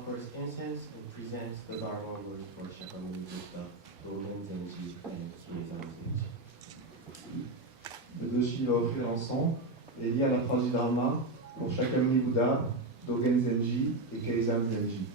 offers incense and presents the Dharma word for Shakyamuni Buddha, Dogen Zenji, and Keizan Zenji. Le Doshi va offrir l'encens et lire la phrase du Dharma pour Shakyamuni Buddha, Dogen Zenji et Keizan Zenji.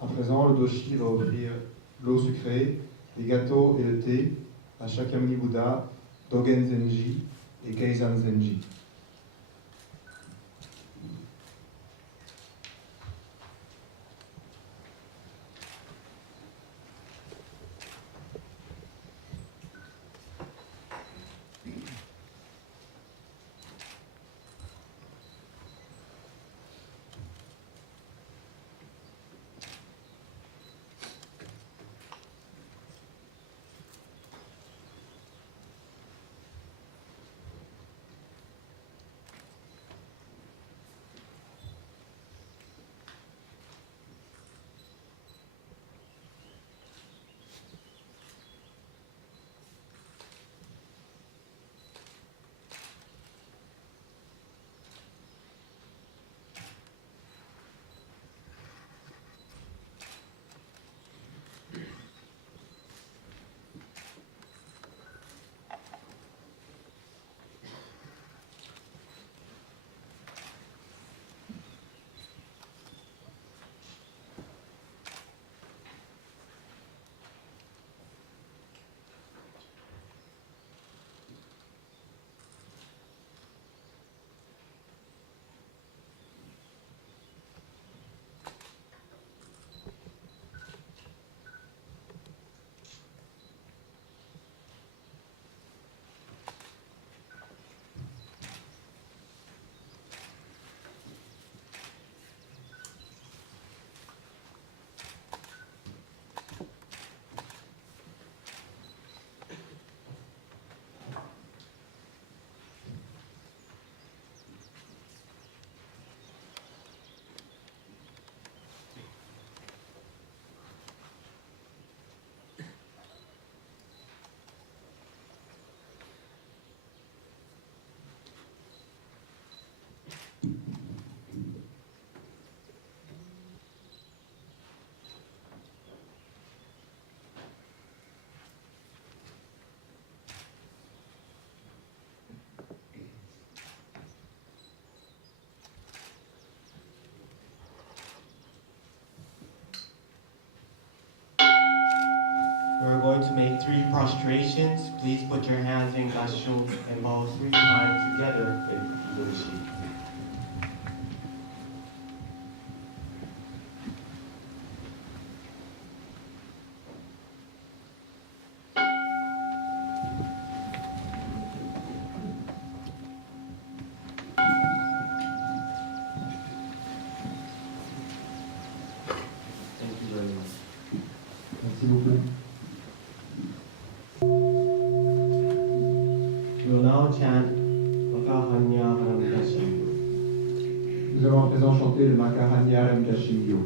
À présent, le Doshi va offrir l'eau sucrée, les gâteaux et le thé à Shakyamuni Buddha, Dogen Zenji et Keizan Zenji. make 3 prostrations. Please put your hands in Gasho and bow 3 times together with Doshi. Merci beaucoup. We will now chant Makahanya Haramkashim. Nous allons à présent chanter le Makaranya Ramkashimyo.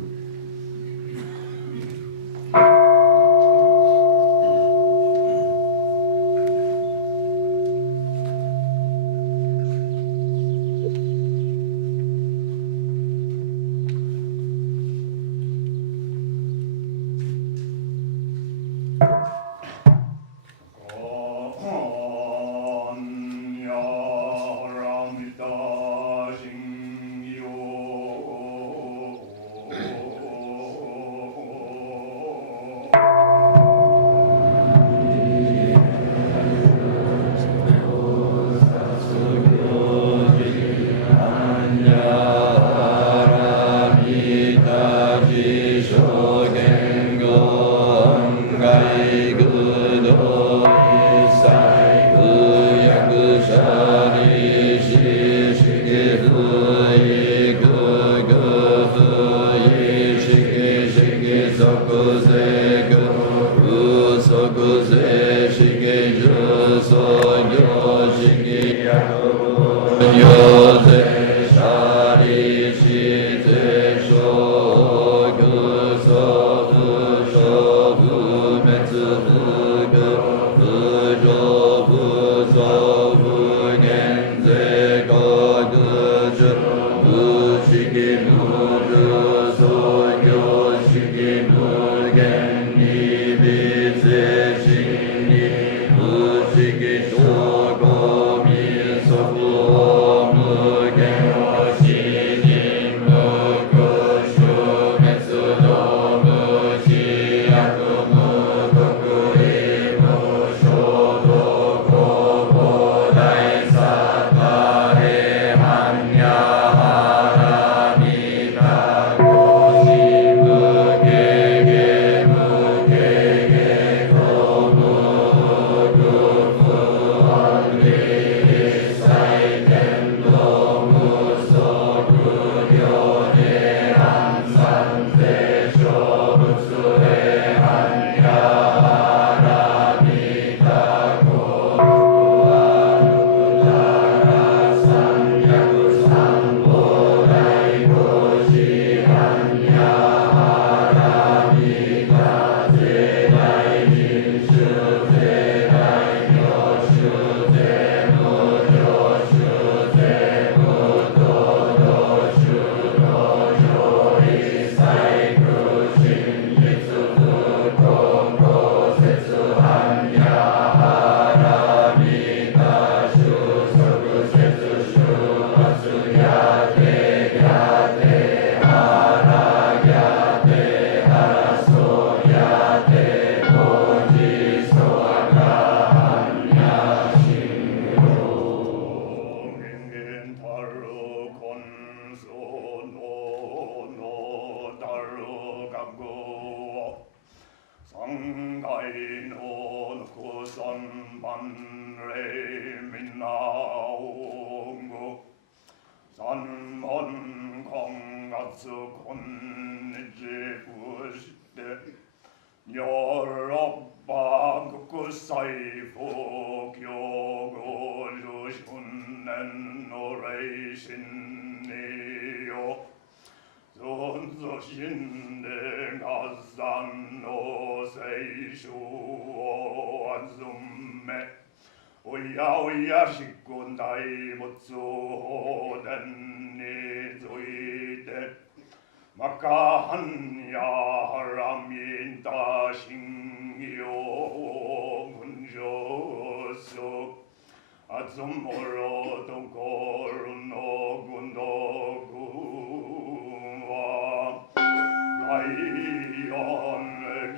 Ion,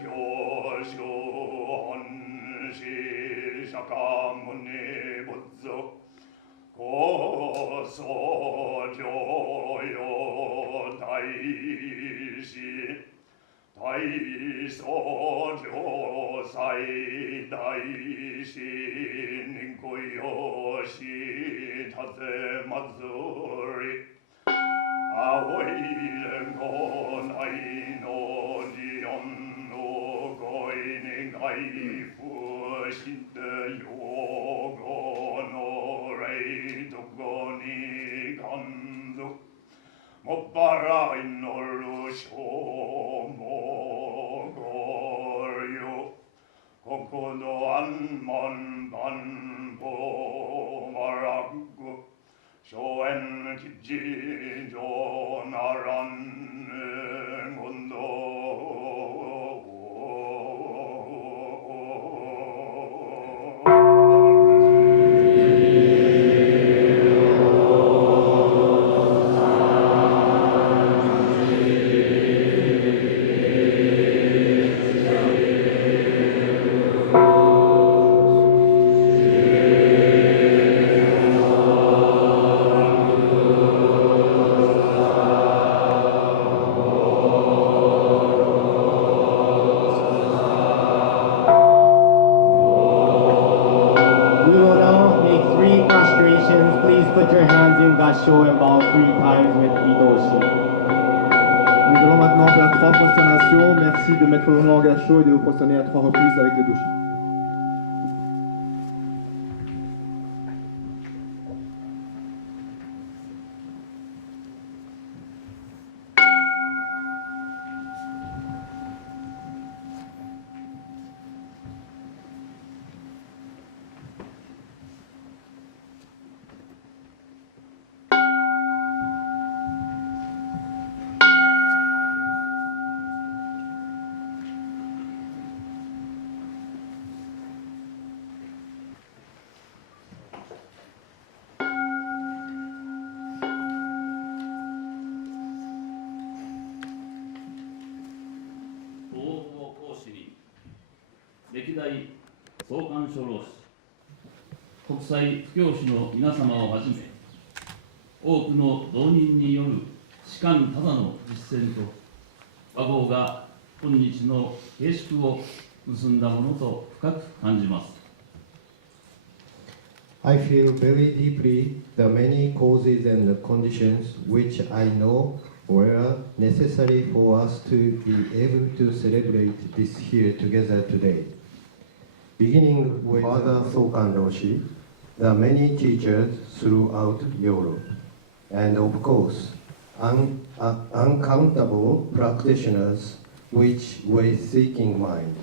Kyosho, 가문이 부dzo 고소조요 다이시 다이소조사이 다이시 닌고요시 자세마츠리 아오이는 고나이노 지연노 고이닝 아이프 신드 요고노레이 도고니 간수 못바라 인놀루 쇼모고요 고코도 안먼 반보 마라구 쇼엔 기지조 나란 건도 Put your hands in Gasho and bow 3 times with Idoshi. Nous allons maintenant faire 3 prosternations. Merci de mettre vos mains en gâchot et de vous prosterner à 3 reprises avec le doshi.歴代総監書老師、国際布教師の皆様をはじめ、多くの同人による士官ただの実践と和合が今日の形縮を結んだものと深く感じます。I feel very deeply the many causes and conditions which I know were necessary for us to be able to celebrate this here together today. Beginning with Father Sokan Roshi, the many teachers throughout Europe, and of course, uncountable practitioners which were seeking mind.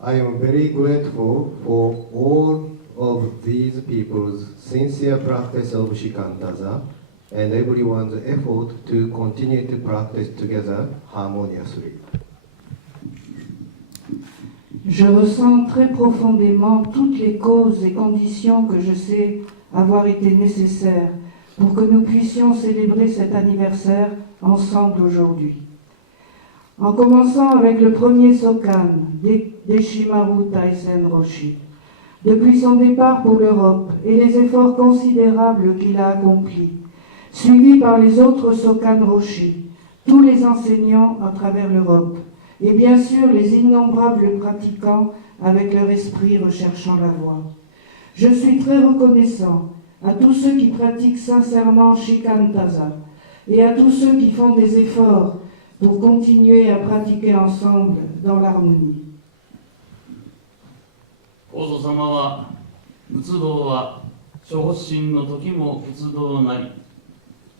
I am very grateful for all of these people's sincere practice of Shikantaza and everyone's effort to continue to practice together harmoniously. Je ressens très profondément toutes les causes et conditions que je sais avoir été nécessaires pour que nous puissions célébrer cet anniversaire ensemble aujourd'hui. En commençant avec le premier Sokan, Deshimaru Taisen Roshi, depuis son départ pour l'Europe et les efforts considérables qu'il a accomplis, suivi par les autres Sokan Roshi, tous les enseignants à travers l'Europe, et bien sûr les innombrables pratiquants avec leur esprit recherchant la voie. Je suis très reconnaissant à tous ceux qui pratiquent sincèrement Shikantaza et à tous ceux qui font des efforts pour continuer à pratiquer ensemble dans l'harmonie. 法祖様は仏道は諸発心の時も仏道なり、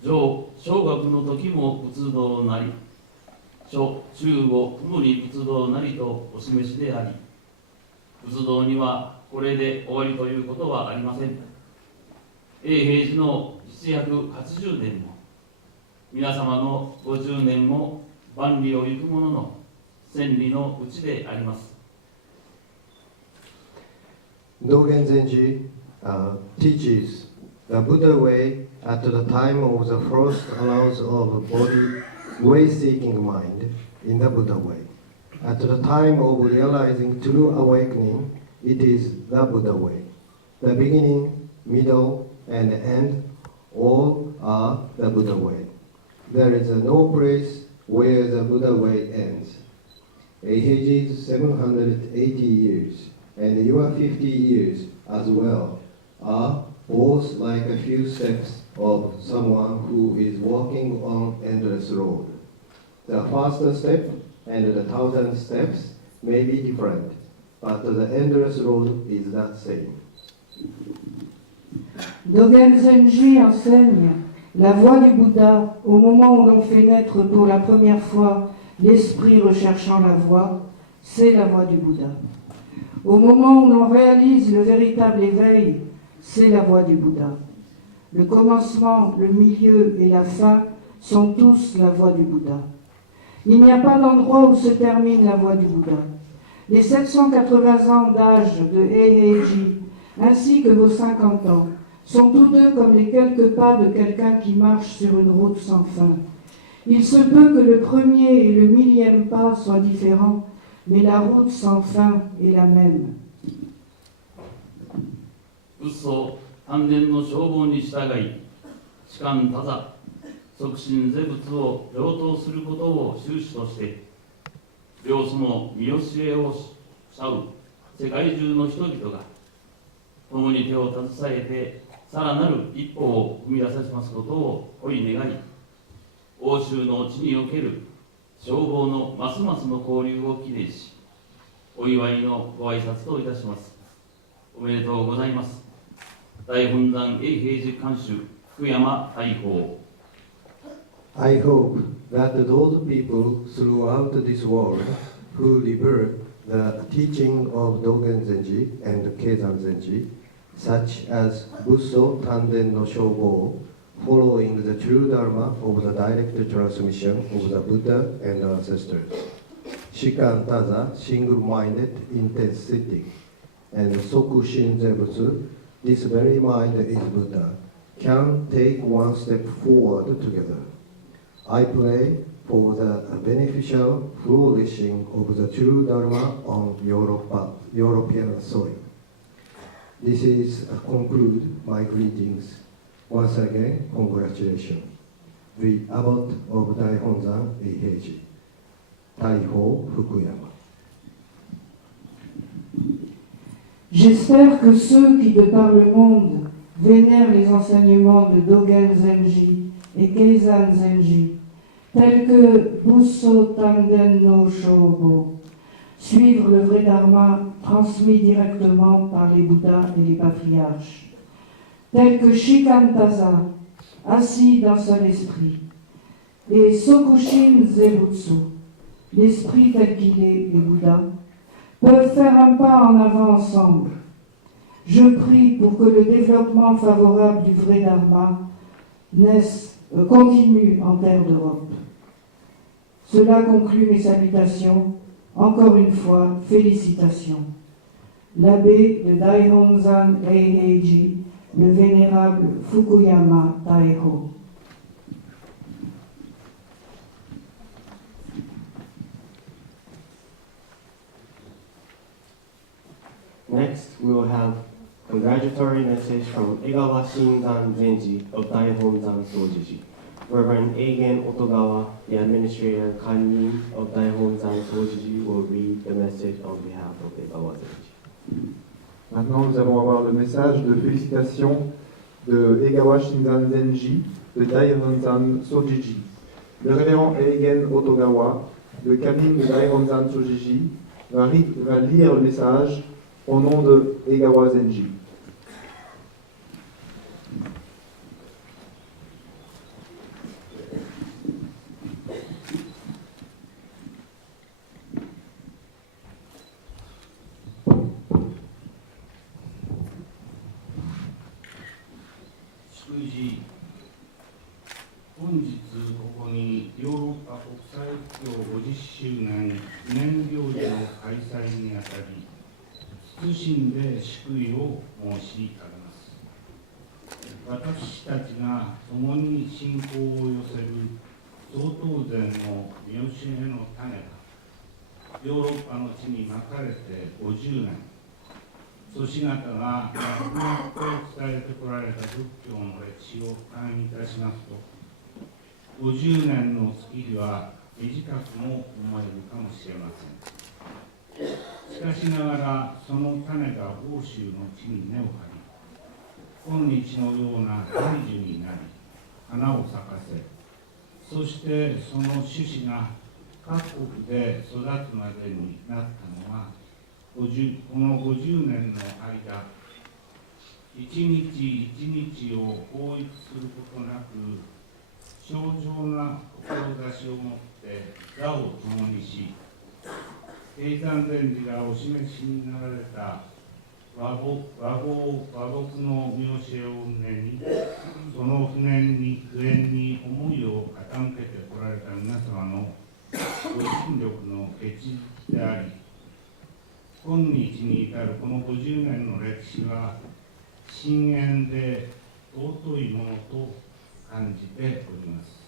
上小学の時も仏道なり、諸中後ともに仏道なりとお示しであり、仏道にはこれで終わりということはありません。永平寺の780年も皆様の50年も万里を行く者の千里のうちであります。Dogen Zenji teaches the Buddha way at the time of the first annals of body way-seeking mind in the Buddha way. At the time of realizing true awakening It is the Buddha way. The beginning, middle, and end all are the Buddha way. There is no place where the Buddha way ends. Eiheji's 780 years and your 50 years as well are both like a few steps of someone who is walking on endless road. The first step and the 1,000 steps may be different, but the endless road is the same. Dogen Zenji enseigne la voie du Bouddha au moment où l'on fait naître pour la première fois l'esprit recherchant la voie, c'est la voie du Bouddha. Au moment où l'on réalise le véritable éveil, c'est la voie du Bouddha. Le commencement, le milieu et la fin sont tous la voie du Bouddha. Il n'y a pas d'endroit où se termine la voie du Bouddha. Les 780 ans d'âge de Eiheji, ainsi que vos 50 ans, sont tous deux comme les quelques pas de quelqu'un qui marche sur une route sans fin. Il se peut que le premier et le millième pas soient différents, mais la route sans fin est la même. 仏祖丹田の消防に従い、痴漢多座、即身是仏を上等することを終始として、両祖の見教えを慕う世界中の人々が、共に手を携えて、さらなる一歩を踏み出させますことをおい願い、欧州の地における消防のますますの交流を記念し、お祝いのご挨拶といたします。おめでとうございます。大本山永平寺館主福山大法。I hope that those people throughout this world who revere the teaching of Dogen Zenji and Keizan Zenji, such as Busso Tanden no Shobo, following the true Dharma of the direct transmission of the Buddha and ancestors, Shikan Taza, single-minded intensity, and Soku Shinzebutsu, this very mind is Buddha, can take one step forward together. I pray for the beneficial flourishing of the true Dharma on European soil. This is conclude my greetings. Once again, congratulations. The Abbot of Daihonzan Eiheiji, Taiho Fukuyama. J'espère que ceux qui, de par le monde, vénèrent les enseignements de Dogen Zenji et Keizan Zenji, tels que Busso Tanden no Shobo, suivre le vrai Dharma transmis directement par les Bouddhas et les patriarches, tels que Shikantaza, assis d'un seul esprit, et Sokushin Zebutsu, l'esprit tel qu'il est, les Bouddhas, peuvent faire un pas en avant ensemble. Je prie pour que le développement favorable du vrai Dharma continue en terre d'Europe. Cela conclut mes salutations. Encore une fois, félicitations. L'abbé de Daihonzan Eiheiji, le vénérable Fukuyama Taiho. Next, we will have congratulatory message from Egawa Shinzan Zenji of Daihonzan Sojiji. Reverend Eigen Otogawa, the administrator Kannin of Daihonzan Sojiji, will read the message on behalf of Egawa Zenji. Maintenant, nous allons avoir le message de félicitations de Egawa Shinzan Zenji de Daihonzan Sojiji. Le révérend Eigen Otogawa, le Kannin de Daihonzan Sojiji, va lire le message au nom de Egawa Zenji. 祖師方が亡くなって伝えてこられた仏教の歴史を勘いたしますと、50年の月日は短くも思えるかもしれません。しかしながら、その種が欧州の地に根を張り、今日のような大樹になり、花を咲かせ、そしてその種子が各国で育つまでになったのは、この50年の間、一日一日を統一することなく、正常な志を持って座を共にし、経山禅師がお示しになられた和睦の見教えを胸に、その普遍に思いを傾けてこられた皆様のご尽力の結実であり、今日に至るこの50年の歴史は、深遠で尊いものと感じております。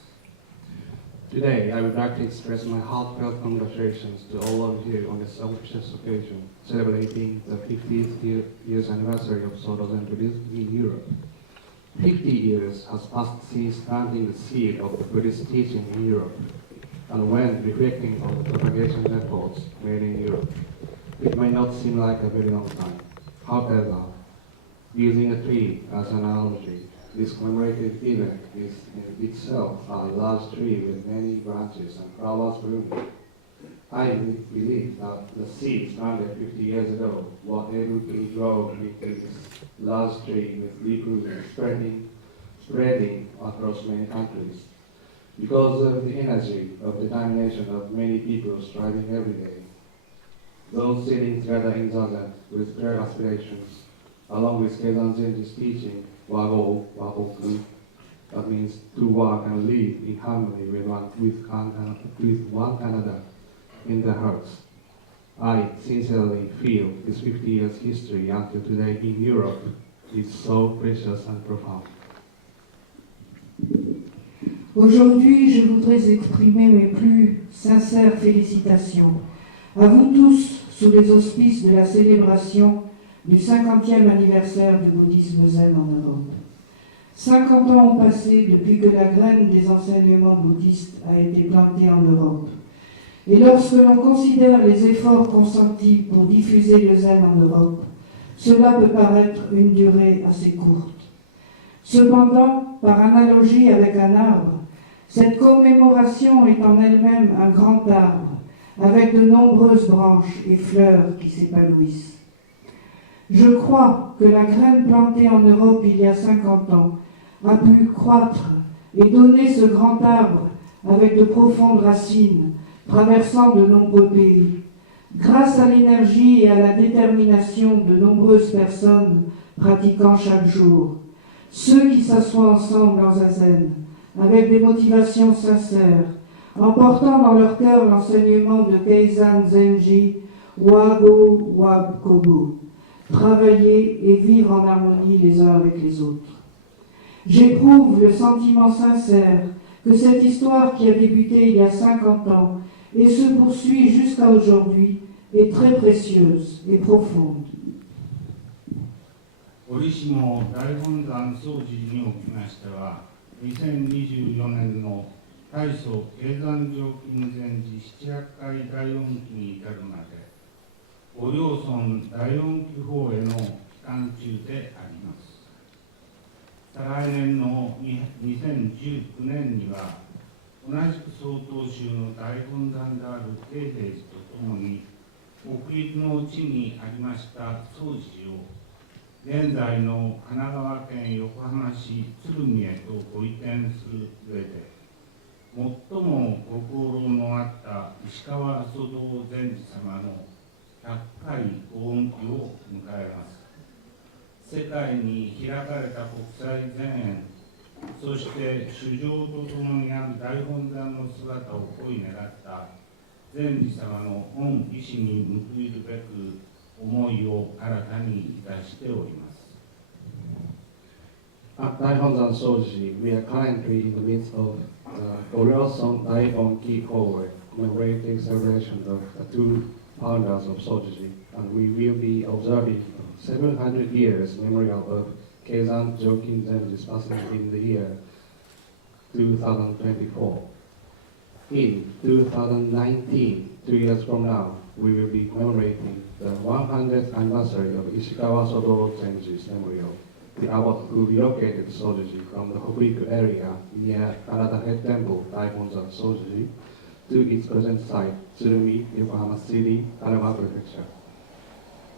Today, I would like to express my heartfelt congratulations to all of you on this auspicious occasion, celebrating the 50th years anniversary of Soto Zen Buddhism in Europe. 50 years has passed since planting the seed of the Buddhist teaching in Europe, and when reflecting on the propagation efforts made in Europe, it may not seem like a very long time. However, using a tree as an analogy, this commemorative event is in itself a large tree with many branches and flowers blooming. I believe that the seeds planted 50 years ago were able to grow into this large tree with deep roots spreading across many countries. Because of the energy of determination of many people striving every day, those sitting together in Zazen with clear aspirations, along with Keizan Zenji's teaching, Wago, Waboku, that means to work and live in harmony with one another in their hearts. I sincerely feel this 50 years history until today in Europe is so precious and profound. Aujourd'hui, je voudrais exprimer mes plus sincères félicitations à vous tous sous les auspices de la célébration du 50e anniversaire du bouddhisme zen en Europe. 50 ans ont passé depuis que la graine des enseignements bouddhistes a été plantée en Europe. Et lorsque l'on considère les efforts consentis pour diffuser le zen en Europe, cela peut paraître une durée assez courte. Cependant, par analogie avec un arbre, cette commémoration est en elle-même un grand arbre, avec de nombreuses branches et fleurs qui s'épanouissent. Je crois que la graine plantée en Europe il y a 50 ans a pu croître et donner ce grand arbre avec de profondes racines traversant de nombreux pays. Grâce à l'énergie et à la détermination de nombreuses personnes pratiquant chaque jour, ceux qui s'assoient ensemble en zazen avec des motivations sincères, en portant dans leur cœur l'enseignement de Keizan Zenji, Wago Wakobu, travailler et vivre en harmonie les uns avec les autres. J'éprouve le sentiment sincère que cette histoire qui a débuté il y a 50 ans et se poursuit jusqu'à aujourd'hui est très précieuse et profonde. 折しも大本山総持におきましては、2024年の大層経山上金前寺700回大音期に至るまで、ご両村大音期法への期間中であります。再来年の2019年には、同じく曹洞宗の大本山である貞平寺とともに、奥行きの地にありました総持を、現在の神奈川県横浜市鶴見へとご移転する上で、最もご功労のあった石川祖道禅師様の100回ご恩期を迎えます。世界に開かれた国際前縁、そして主情とともにある大本山の姿を恋願った禅師様の御意志に報いるべく思いを新たにいたしております。At Daihonzan Soji, we are currently in the midst of the Goryo-son Daihon-ki Kowe, commemorating celebration of the two founders of Soji, and we will be observing 700 years memorial of Keizan Jokin Zenji's passing in the year 2024. In 2019, 2 years from now, we will be commemorating the 100th anniversary of Ishikawa Sodo Zenji's memorial. The abbot who relocated Sojuji from the Hokuriku area near Kanata Head Temple, Daihonzan Sojuji, to its present site, Tsurumi, Yokohama City, Kanagawa Prefecture.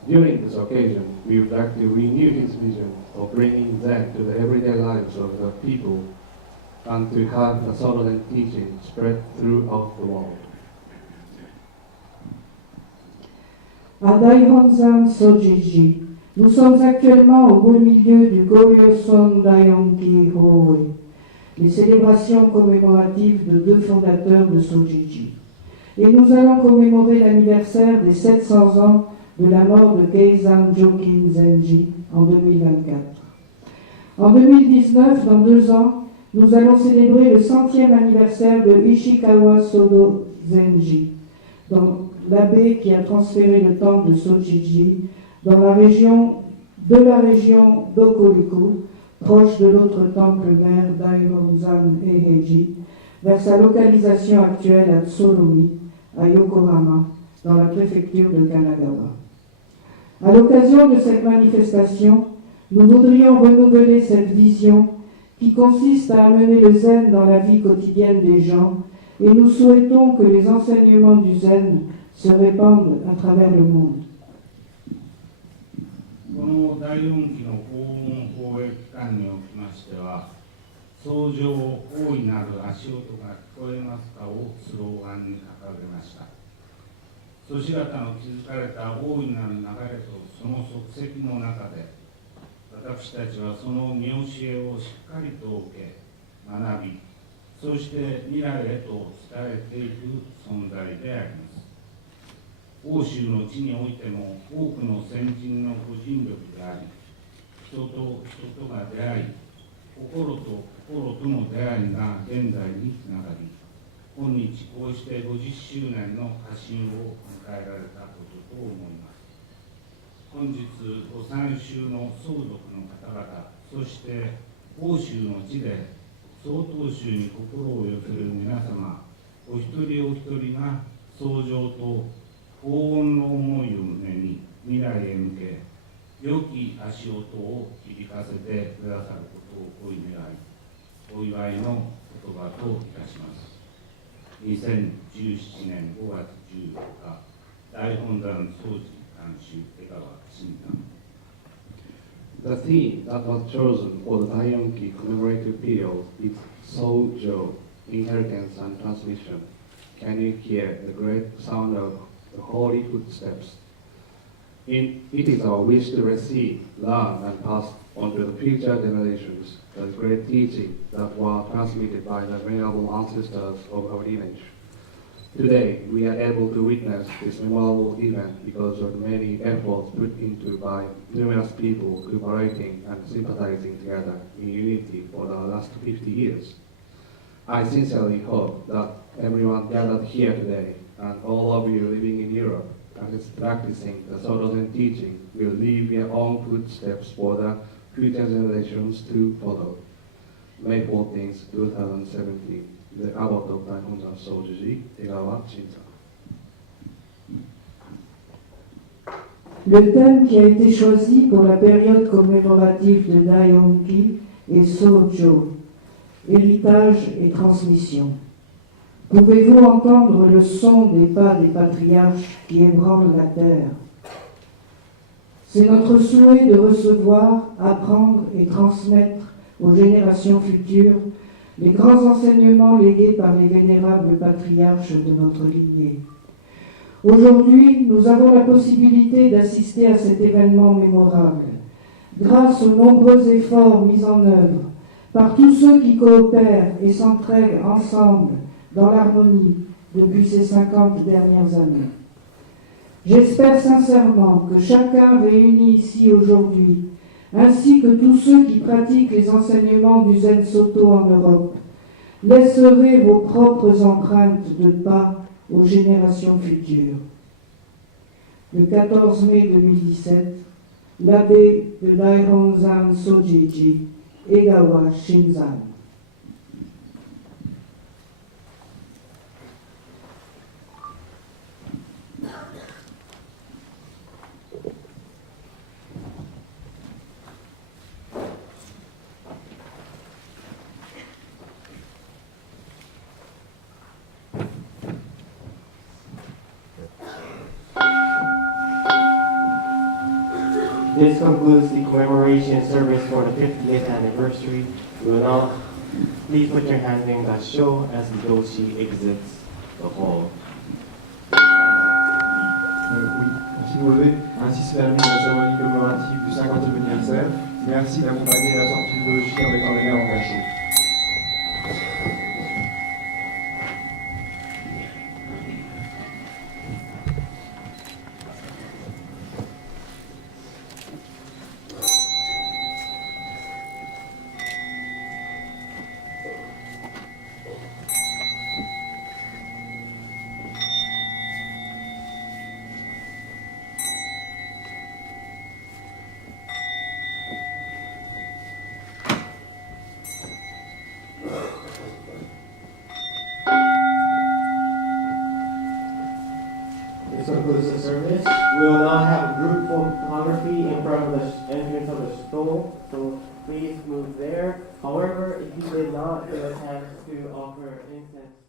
During this occasion, we would like to renew his vision of bringing Zen to the everyday lives of the people and to have the Sodo Zen teaching spread throughout the world. À Daihonzan Sojiji, nous sommes actuellement au beau milieu du Goryo-son Daionki Howe, les célébrations commémoratives de 2 fondateurs de Sojiji. Et nous allons commémorer l'anniversaire des 700 ans de la mort de Keizan Jokin Zenji en 2024. En 2019, dans 2 ans, nous allons célébrer le 100e anniversaire de Ishikawa Sodo Zenji, l'abbé qui a transféré le temple de Sojiji dans la région d'Okuriku, proche de l'autre temple mère Daihonzan Eiheiji, vers sa localisation actuelle à Tsurumi, à Yokohama, dans la préfecture de Kanagawa. À l'occasion de cette manifestation, nous voudrions renouveler cette vision qui consiste à amener le zen dans la vie quotidienne des gens, et nous souhaitons que les enseignements du zen se répandent à travers le monde. この第4期の訪問公営機関におきましては、創上大いなる足音が聞こえますかをスローガンに掲げました。祖師方の築かれた大いなる流れとその足跡の中で、私たちはその見教えをしっかりと受け、学び、そして未来へと伝えていく存在であります。欧州の地においても多くの先人の個人力であり、人と人とが出会い、心と心との出会いが現在につながり、今日こうして50周年の過信を迎えられたことと思います。本日ご参集の相続の方々、そして欧州の地で曹洞宗に心を寄せる皆様、お一人お一人が創上と高音の思いを胸に未来へ向け、良き足音を響かせてくださることをお願い、お祝いの言葉といたします。2017年5月14日、大本山総司監修江川新山。The theme that was chosen for the Daionki commemorative period is Sojo, inheritance and transmission. Can you hear the great sound of the holy footsteps? It is our wish to receive, learn, and pass on to the future generations the great teaching that were transmitted by the venerable ancestors of our lineage. Today, we are able to witness this memorable event because of the many efforts put into by numerous people cooperating and sympathizing together in unity for the last 50 years. I sincerely hope that everyone gathered here today and all of you living in Europe and is practicing the Sodo Zen teaching will leave your own footsteps for the future generations to follow. May 14, 2017. The Abbot of Daihonzan Sojiji, Egawa Shinzan. Le thème qui a été choisi pour la période commémorative de Daionki est Sojo, héritage et transmission. Pouvez-vous entendre le son des pas des patriarches qui ébranlent la terre? C'est notre souhait de recevoir, apprendre et transmettre aux générations futures les grands enseignements légués par les vénérables patriarches de notre lignée. Aujourd'hui, nous avons la possibilité d'assister à cet événement mémorable, grâce aux nombreux efforts mis en œuvre par tous ceux qui coopèrent et s'entraident ensemble dans l'harmonie depuis ces 50 dernières années. J'espère sincèrement que chacun réuni ici aujourd'hui, ainsi que tous ceux qui pratiquent les enseignements du Zen Soto en Europe, laisserez vos propres empreintes de pas aux générations futures. Le 14 mai 2017, l'abbé de Daihonzan Sojiji, Egawa Shinzan. This concludes the commemoration service for the 50th anniversary. We will now please put your hands in the show as the Doshi exits the hall. Oui, merci Mauvais. Ainsi se termine la cérémonie commémorative du 50e anniversaire. Merci d'accompagner la sortie de Doshi en mettant les mains en cachot. This concludes the service. We will now have group photography in front of the entrance of the stole, so please move there. However, if you did not get a chance to offer incense